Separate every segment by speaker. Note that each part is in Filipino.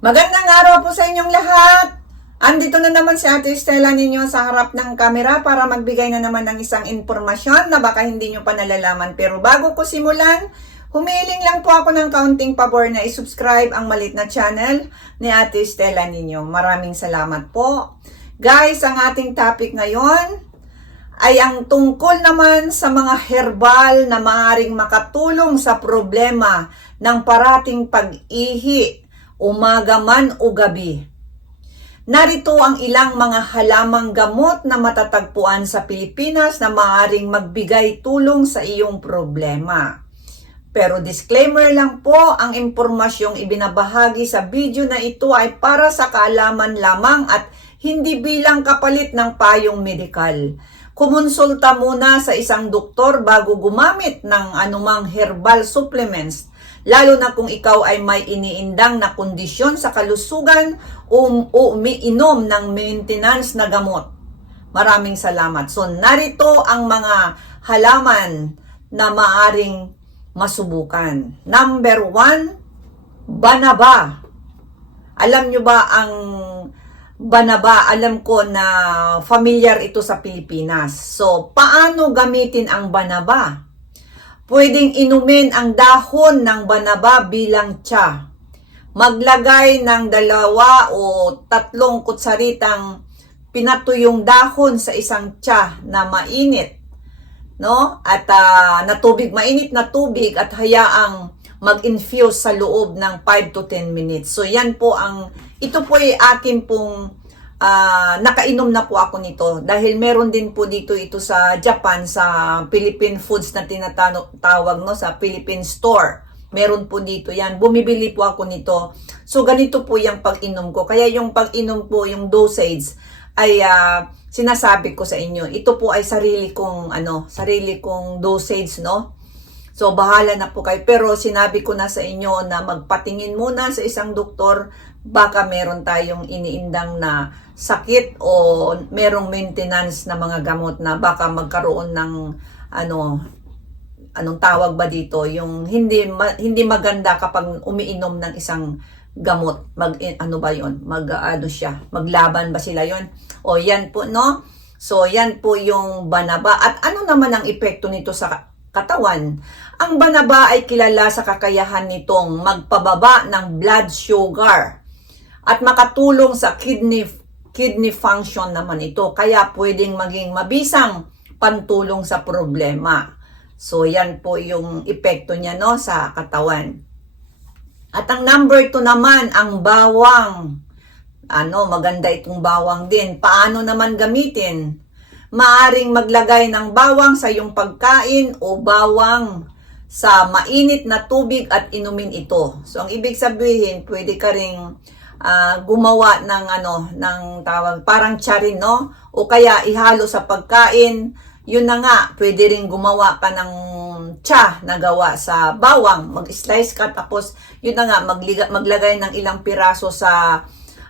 Speaker 1: Magandang araw po sa inyong lahat! Andito na naman si Ate Stella ninyo sa harap ng kamera para magbigay na naman ng isang impormasyon na baka hindi nyo pa nalalaman. Pero bago ko simulan, humiling lang po ako ng kaunting pabor na isubscribe ang malit na channel ni Ate Stella ninyo. Maraming salamat po. Guys, ang ating topic ngayon ay ang tungkol naman sa mga herbal na maaring makatulong sa problema ng parating pag-ihi, umaga man o gabi. Narito ang ilang mga halamang gamot na matatagpuan sa Pilipinas na maaring magbigay tulong sa iyong problema. Pero disclaimer lang po, ang impormasyong ibinabahagi sa video na ito ay para sa kaalaman lamang at hindi bilang kapalit ng payong medikal. Kumonsulta muna sa isang doktor bago gumamit ng anumang herbal supplements, lalo na kung ikaw ay may iniindang na kondisyon sa kalusugan o, umiinom ng maintenance na gamot. Maraming salamat. So, narito ang mga halaman na maaring masubukan. Number one, banaba. Alam nyo ba ang banaba? Alam ko na familiar ito sa Pilipinas. So, paano gamitin ang banaba? Pwedeng inumin ang dahon ng banaba bilang tsa. Maglagay ng dalawa o tatlong kutsaritang pinatuyong dahon sa isang tsa na mainit no? At ah, na mainit na tubig at hayaang mag-infuse sa loob ng 5 to 10 minutes. So yan po ang ito po ay akin pong ah, nakainom na po ako nito dahil meron din po dito ito sa Japan sa Philippine Foods na tinatawag no sa Philippine Store. Meron po dito yan. Bumibili po ako nito. So ganito po yung pag-inom ko. Kaya yung pag-inom po, yung dosage ay ah, sinasabi ko sa inyo. Ito po ay sarili kong ano, sarili kong dosage, no? So bahala na po kayo. Pero sinabi ko na sa inyo na magpatingin muna sa isang doktor. Baka meron tayong iniindang na sakit o merong maintenance na mga gamot na baka magkaroon ng ano anong tawag ba dito? Yung hindi ma- hindi maganda kapag umiinom ng isang gamot. Mag ano ba yon mag ano siya? Maglaban ba sila yon o yan po no? So yan po yung banaba. At ano naman ang epekto nito sa katawan ang banaba ay kilala sa kakayahan nitong magpababa ng blood sugar at makatulong sa kidney kidney function naman ito kaya pwedeng maging mabisang pantulong sa problema So, yan po yung epekto niya no, sa katawan. At ang number 2 naman, ang bawang. Ano, maganda itong bawang din. Paano naman gamitin? Maaring maglagay ng bawang sa iyong pagkain o bawang sa mainit na tubig at inumin ito. So, ang ibig sabihin, pwede ka ring ah, gumawa ng ano, ng tawag, parang charin, no? O kaya ihalo sa pagkain, yun na nga, pwede rin gumawa ka ng tsa na gawa sa bawang. Mag-slice ka tapos yun na nga, magliga, maglagay ng ilang piraso sa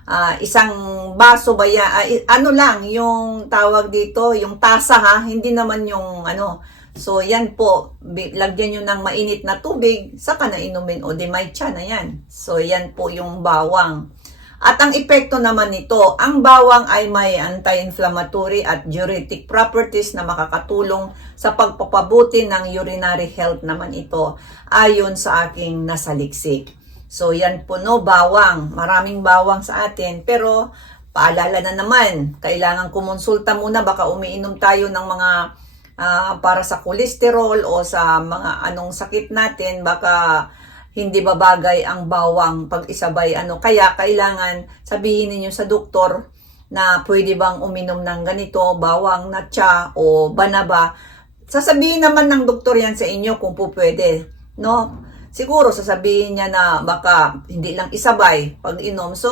Speaker 1: ah, isang baso ba ya, ah, i- ano lang, yung tawag dito, yung tasa ha, hindi naman yung ano. So yan po, lagyan nyo ng mainit na tubig, saka na inumin o di may na yan. So yan po yung bawang. At ang epekto naman nito, ang bawang ay may anti-inflammatory at diuretic properties na makakatulong sa pagpapabuti ng urinary health naman ito ayon sa aking nasaliksik. So yan po no, bawang. Maraming bawang sa atin. Pero paalala na naman, kailangan kumonsulta muna. Baka umiinom tayo ng mga ah, para sa kolesterol o sa mga anong sakit natin. Baka hindi babagay ang bawang pag isabay. Ano kaya kailangan sabihin niyo sa doktor na pwede bang uminom ng ganito bawang na tsa o banaba. Sasabihin naman ng doktor yan sa inyo kung po pwede no siguro sasabihin niya na baka hindi lang isabay pag inom so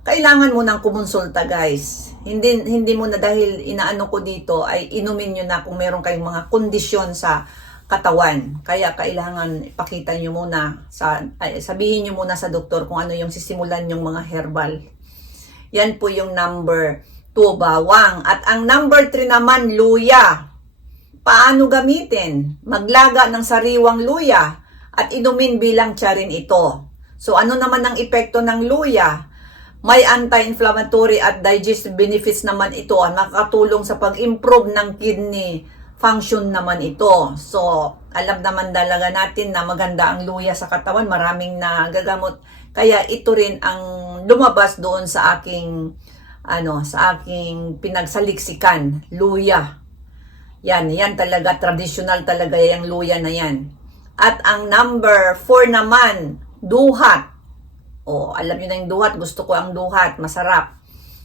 Speaker 1: kailangan mo nang kumonsulta guys hindi hindi mo na dahil inaano ko dito ay inumin niyo na kung meron kayong mga kondisyon sa katawan. Kaya kailangan ipakita nyo muna, sa, ay, sabihin nyo muna sa doktor kung ano yung sisimulan yung mga herbal. Yan po yung number 2, bawang. At ang number 3 naman, luya. Paano gamitin? Maglaga ng sariwang luya at inumin bilang tiyarin ito. So ano naman ang epekto ng luya? May anti-inflammatory at digestive benefits naman ito. Nakakatulong sa pag-improve ng kidney function naman ito. So, alam naman talaga natin na maganda ang luya sa katawan. Maraming nagagamot. Kaya ito rin ang lumabas doon sa aking ano, sa aking pinagsaliksikan, luya. Yan, yan talaga, traditional talaga yung luya na yan. At ang number 4 naman, duhat. O, alam niyo na yung duhat, gusto ko ang duhat, masarap.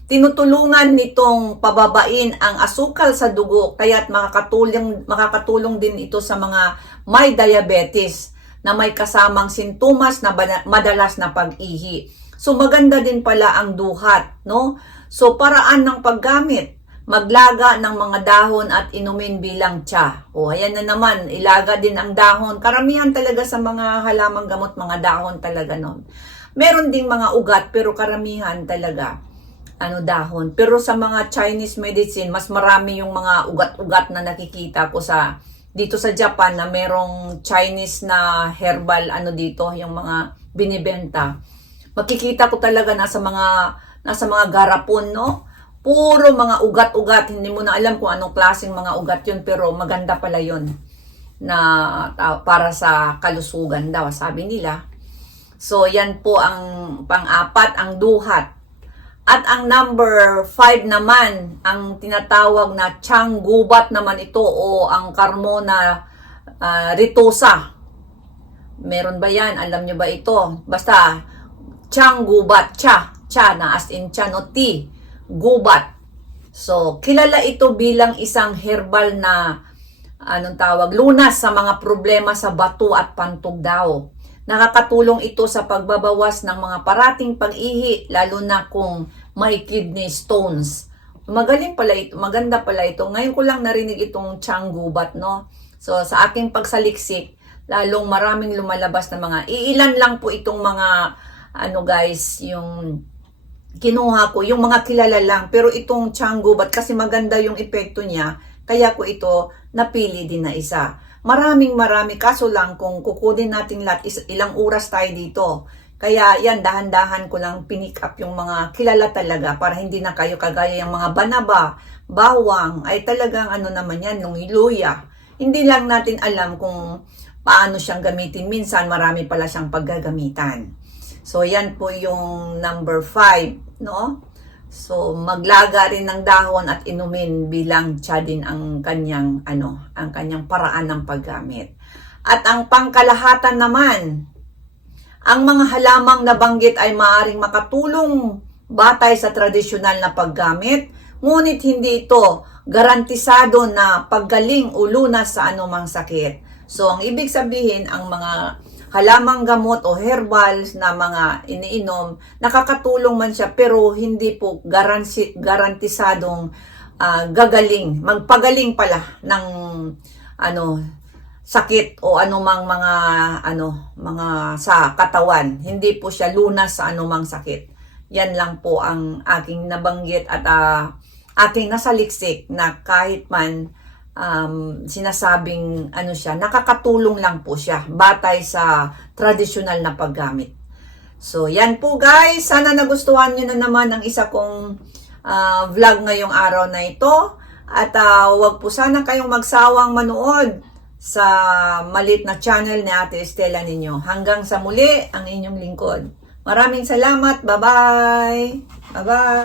Speaker 1: Tinutulungan nitong pababain ang asukal sa dugo kaya't makakatulong makakatulong din ito sa mga may diabetes na may kasamang sintomas na madalas na pag-ihi. So maganda din pala ang duhat, no? So paraan ng paggamit, maglaga ng mga dahon at inumin bilang tsa. O ayan na naman, ilaga din ang dahon. Karamihan talaga sa mga halamang gamot, mga dahon talaga nun. Meron ding mga ugat pero karamihan talaga ano dahon. Pero sa mga Chinese medicine, mas marami yung mga ugat-ugat na nakikita ko sa dito sa Japan na merong Chinese na herbal ano dito, yung mga binibenta. Makikita ko talaga nasa mga nasa mga garapon, no? Puro mga ugat-ugat. Hindi mo na alam kung anong klaseng mga ugat yun, pero maganda pala yun na ta- para sa kalusugan daw, sabi nila. So, yan po ang pang-apat, ang duhat. At ang number 5 naman, ang tinatawag na Chang Gubat naman ito o ang Carmona ah, ritosa. Meron ba yan? Alam nyo ba ito? Basta, Chang Gubat, cha, cha na as in cha no ti, gubat. So, kilala ito bilang isang herbal na anong tawag, lunas sa mga problema sa bato at pantog daw. Nakakatulong ito sa pagbabawas ng mga parating pag-ihi, lalo na kung may kidney stones. Magaling pala ito, maganda pala ito. Ngayon ko lang narinig itong Changgubat, no? So, sa aking pagsaliksik, lalong maraming lumalabas na mga, iilan lang po itong mga, ano guys, yung kinuha ko, yung mga kilala lang. Pero itong Changgubat, kasi maganda yung epekto niya, kaya ko ito napili din na isa. Maraming marami, kaso lang kung kukunin natin lahat, is, ilang oras tayo dito. Kaya yan, dahan-dahan ko lang pinick up yung mga kilala talaga para hindi na kayo kagaya yung mga banaba, bawang, ay talagang ano naman yan, yung iluya. Hindi lang natin alam kung paano siyang gamitin. Minsan marami pala siyang paggagamitan. So yan po yung number 5, no? So maglaga rin ng dahon at inumin bilang tsa din ang kanyang ano, ang kanyang paraan ng paggamit. At ang pangkalahatan naman, ang mga halamang nabanggit ay maaring makatulong batay sa tradisyonal na paggamit, ngunit hindi ito garantisado na paggaling o lunas sa anumang sakit. So, ang ibig sabihin, ang mga halamang gamot o herbals na mga iniinom, nakakatulong man siya pero hindi po garansi, garantisadong ah, gagaling, magpagaling pala ng ano sakit o anumang mga ano mga sa katawan. Hindi po siya lunas sa anumang sakit. Yan lang po ang aking nabanggit at ah, aking nasaliksik na kahit man um, sinasabing ano siya, nakakatulong lang po siya batay sa tradisyonal na paggamit. So, yan po guys. Sana nagustuhan nyo na naman ang isa kong ah, vlog ngayong araw na ito. At ah, wag po sana kayong magsawang manood sa malit na channel ni Ate Estela ninyo. Hanggang sa muli, ang inyong lingkod. Maraming salamat. Bye-bye. Bye-bye.